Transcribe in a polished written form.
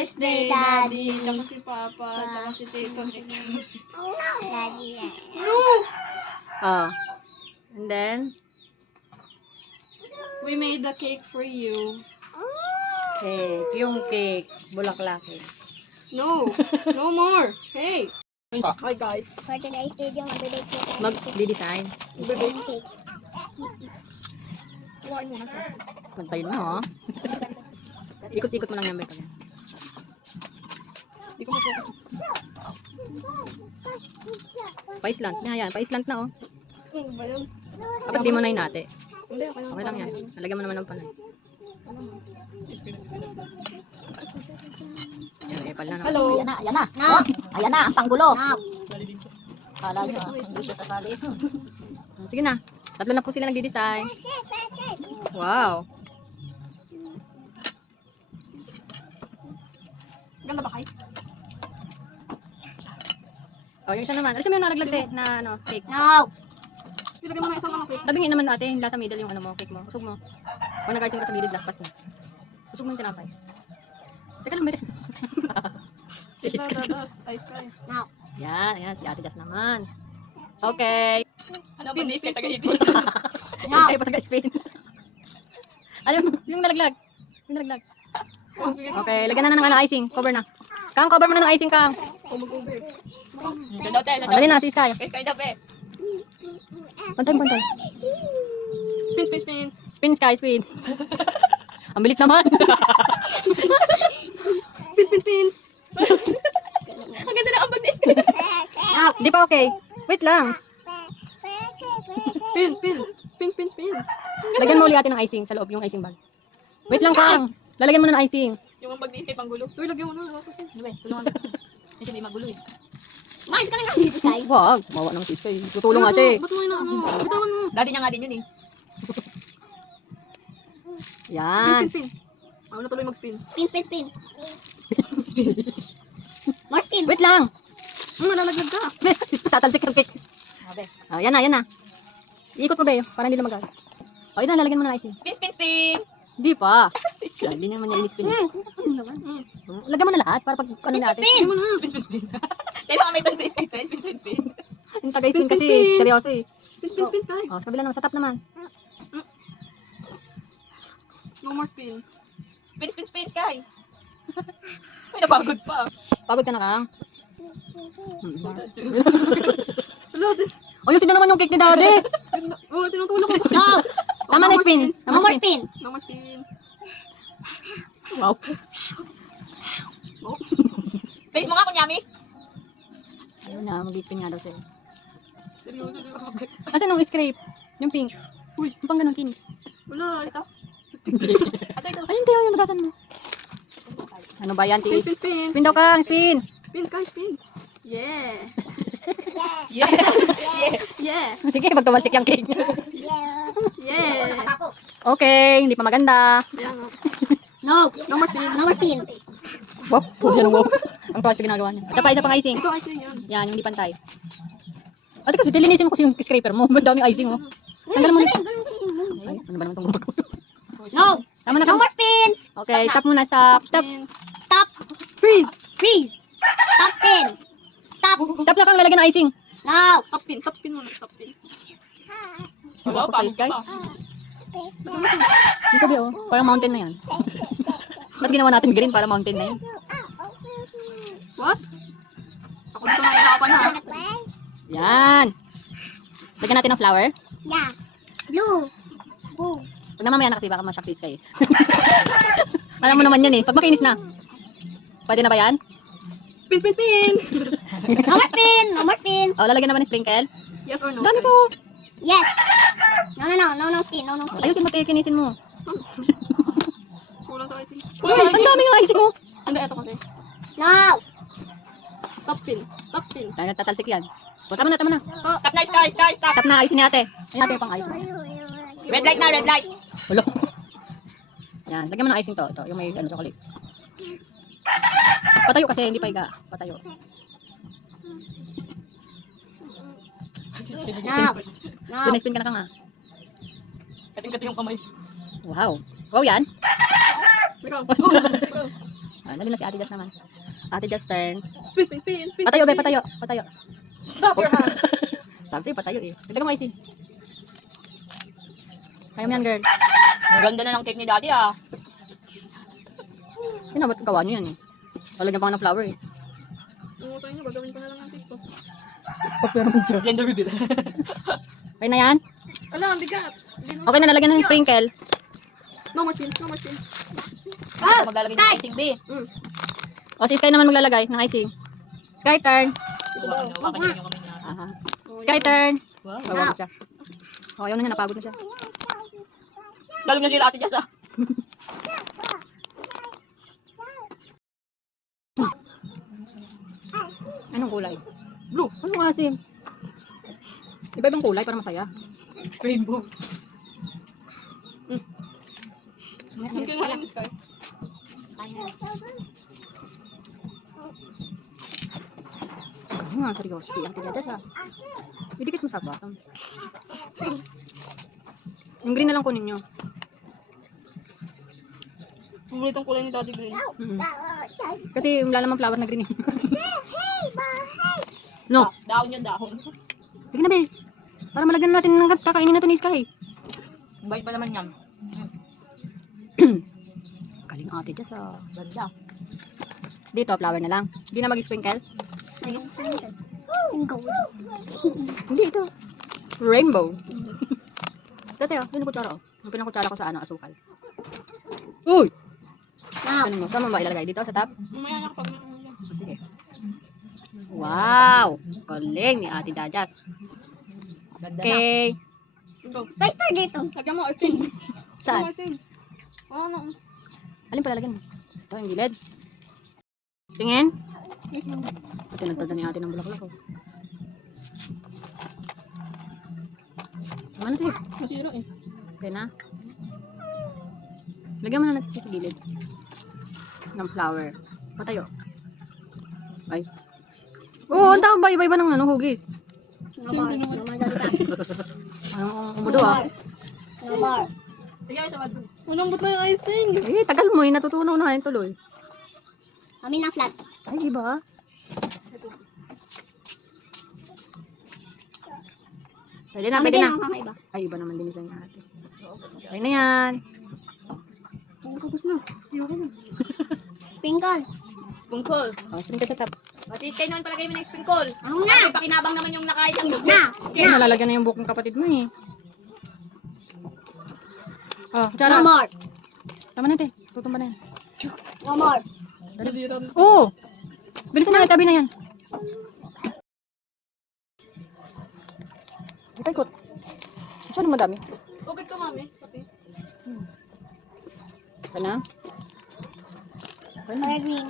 birthday, Daddy. Tsaka si Papa, tsaka si Tito. Daddy. No! Oh. And then, We made the cake for you. cake. Yung cake. Bulaklak eh. No! No more! Hey! Hi guys. For today's video, magbibake po tayo. Mag-design. Magbibake cake. Magtayin mo, oh. Ikot-ikot mo lang yan, Beto. Hindi ko ma-focus. Pa-islant. Yan. Pa-islant na, oh. Ano ba yun? Dapat di mo na hinati. Hindi, okay lang. Okay lang yan. Nalagyan mo naman ng panay. Yan, epal na. No? Hello! Ayan na, ayan na. No. Oh, ayan na, ang panggulo. No. Kala nyo, hindi siya sasali. Sige na. Tatlo na po sila nagdi-design. Wow. Ganda ba kayo? Oh, yung isa naman. Alisin mo yung nalaglag na ano, cake. No. Ilagay mo na isang cake. Tabingin naman ate, hila sa middle yung ano mo, cake mo. Usog mo. Kung nag-icing ka sa gilid, lakpas na. Usog mo yung tinapay. Teka lang, Beto. Si Iska. Ice ka. No. Yan, ayan. Si Ate Jazz naman. Okay. Ano Spin, spin, spin, spin. No. Kayo pa taga-spin. Alam mo, yung nalaglag. Yung nalaglag. Okay, lagyan na ng ano, icing. Cover na. Kang, cover mo na ng icing, Kang. Oh, mag-over. Ganda tayo, Oh, dali na, si Sky. Kayo daw, be. Pantay, pantay. Spin, spin, spin. Spin, Sky, spin. Ang bilis naman. Spin, spin, spin. Ang ganda na ambag ni Iska. Ah, di pa okay. Wait lang. Spin, spin. Spin, spin, spin. Lagyan mo ulit natin ng icing sa loob, yung icing bag. Wait lang, Kang. Lalagyan mo na ng icing. Yung ambag ni Iska panggulo. Uy, lagyan mo na. Ano ba, tulungan mo. Hindi hindi magulo eh. Mars ka lang dito, Sky. Wag, bawa ng si Sky. Tutulong nga siya eh. Ba't mo na ano? Bitawan mo. Daddy niya nga din yun eh. Spin, Yan. spin, spin. Ako na tuloy mag-spin. Spin, spin, spin. More spin. Wait lang. Nalalaglag ka. Tatalsik ang cake. Abe. Ah, yan na, yan na. Iikot mo ba yun? Para hindi lumagay. O, yun na, lalagyan mo na ng icing. Spin, spin, spin. Hindi pa. Hindi naman niya in-spin. Lagyan mo na lahat para pag ano natin. Spin mo na. Spin, spin, spin. Kailangan may tong sa Iska. Spin, spin, spin. Yung taga-spin Spin, kasi spin. seryoso eh. Spin, spin, spin, Sky. O, sa kabila naman, sa top naman. No more spin. Spin, spin, spin, Sky. May napagod pa. Pagod ka na, Kang. Hello, Ayusin na naman yung cake ni Daddy. oh, tinutulog ko. No. Tama na spin. No more Tama spin. spin. No more spin. Wow. Taste mo nga, kunyami. Ayun na, mag-spin nga daw siya. Seryoso, seryoso. Kasi nung scrape, yung pink. Uy, yung pang ganun kinis. Wala. Ito. Ito, ito. Ay, hindi, yung nagasan mo. Ano ba yan, Spin, Tiis? spin, spin. Spin daw, Kang, spin. Spin, Sky, spin. Yeah. Yeah. Yeah. Yeah. Sige, magkamalsik yung cake. Yeah. Okay, hindi pa maganda. Kaya nga. No. No more spin. No more spin. Wow, huwag siya nung wow. Ang tuwas na ginagawa niya. Isa pang icing. Ito icing yan. Yan, yung hindi pantay. Ate kasi dilinisin mo kasi yung scraper mo. Ba't daming icing mo? Tanggalan mo na. Ay, ano ba naman itong gumag mo? No. Tama na, No Kang. more spin. Okay, stop muna, stop. Stop. Spin. Stop. Freeze. Freeze. Stop spin. Stop. Stop lang, Kang, lalagyan ng icing. No. Stop spin. Stop spin muna. Stop spin. Wala Wow, ko sa pagod sky. pa. Dito ba, oh. Parang mountain na yan. Ba't ginawa natin green para mountain na yan? What? Ako dito nahihirapan ha. Yan. Lagyan natin ng flower. Yeah. Blue. Blue. Pag na mamaya na kasi baka ma-shock si Sky. Alam mo naman yan eh. Pag makinis na. Pwede na ba yan? Spin, spin, spin. No more spin. No more spin. O, lalagyan naman ng sprinkle. Yes or no? Dami Sky? po. Yes. No, no, no. No, no spin. No, no spin. Ayusin mo, kinisin mo. Kulang sa icing. Ang dami yung icing mo. Hindi, eto kasi. No. Stop spin. Stop spin. Kaya tatalsik yan. O, tama na, tama na. Stop na, Sky, Sky, stop. Stop na, ayusin ni ate. Ayun ate, pang ayos mo. Red light na, red light. Hulo. Yan, lagyan mo ng icing to. Ito, yung may ano, chocolate. Patayo kasi, hindi pa higa. Patayo. No. No. Spin-spin ka na, Kang, ah. Kating-kating yung kamay. Wow. Wow yan. Ikaw. Ikaw. Dali na si Ate Jazz naman. Ate Jazz turn. Spin, spin, spin, spin. Patayo, be, spin. patayo. Patayo. Stop your hands. Sabi sa'yo, patayo eh. Tignan mo, Icing. Kaya mo yan, girl. Ang ganda na ng cake ni Daddy ah. Yun na, ba't gawa nyo yan eh? Talagyan pa nga ng flower eh. Ano sa inyo, gagawin ko na lang ang TikTok. Gender reveal. Okay na yan? Ala, ang bigat. Hindi na- Okay na, nalagyan na ng sprinkle. No more chin, no more chin. Ah! Maglalagay ng icing, B. O, si Sky naman maglalagay ng icing. Sky turn. Ito daw. Hawakan niyo yung kamay niya. Aha. Sky turn. Wow. Pagod na siya. O, ayaw na niya, napagod na siya. Lalo na sila Ate Jazz ah. Anong kulay? Blue. Ano nga sim? Iba-ibang kulay para masaya. Rainbow. Ang kinain ni Sky. Ano nga, seryoso. Ang tigadas ha. Idikit mo sa bottom. Yung green na lang kunin nyo. Paboritong kulay ni Daddy Green. Kasi wala namang flower na green eh. No. Dahon yun, dahon. Sige na be. Para malagyan natin ng kakainin na to ni Sky. Bait pa naman yan. Galing ate dyan sa... Ganda. Tapos dito, flower na lang. Hindi na mag-sprinkle. Hindi, ito. Rainbow. Dati yun yung kutsara oh. Yung pinakutsara ko sa asukal. Uy! Saan mo? Saan mo ba ilalagay? Dito sa top? Mamaya na kapag may Sige. Wow! Galing ni Ate Dajas. Ganda na. Okay. Go. May star dito. Lagyan mo, icing. Saan? Icing. Ano? Alin pala lagyan mo? Ito, yung gilid. Tingin. Tinagtad ni Ate ng bulaklak oh. Ano ito? Masira eh. Okay na. Lagyan mo na natin sa gilid. Ng flower. Patayo. Ay. Oo, ang tawag ba? Iba-iba ng ano, hugis. No more. No more dito. Ang umudo ah. No more. Sige, sa wad. Malambot na yung icing. Eh, tagal mo eh. Natutunaw na yun tuloy. Kami na flat. Ay, iba. Pwede na, Kami pwede din na. ang kakaiba. Ay, iba naman din isa niya ate. Okay na yan. Tapos na. Ayoko na. Sprinkle. Sprinkle. Oh, sprinkle sa top. Pati kayo naman palagay mo ng sprinkle. Ako na. Ay, pakinabang naman yung nakain ng lupa. Na. Ay, nalalagyan na yung buhok ng kapatid mo eh. Oh, No tsara. more. Tama na, te. Tutumba na yan. No more. Masira na. Oo! Bilisan na, tabi na yan. Ipay-ikot. Saan madami? Tubig ka, mami. Pati. Okay na? Okay na. Color green.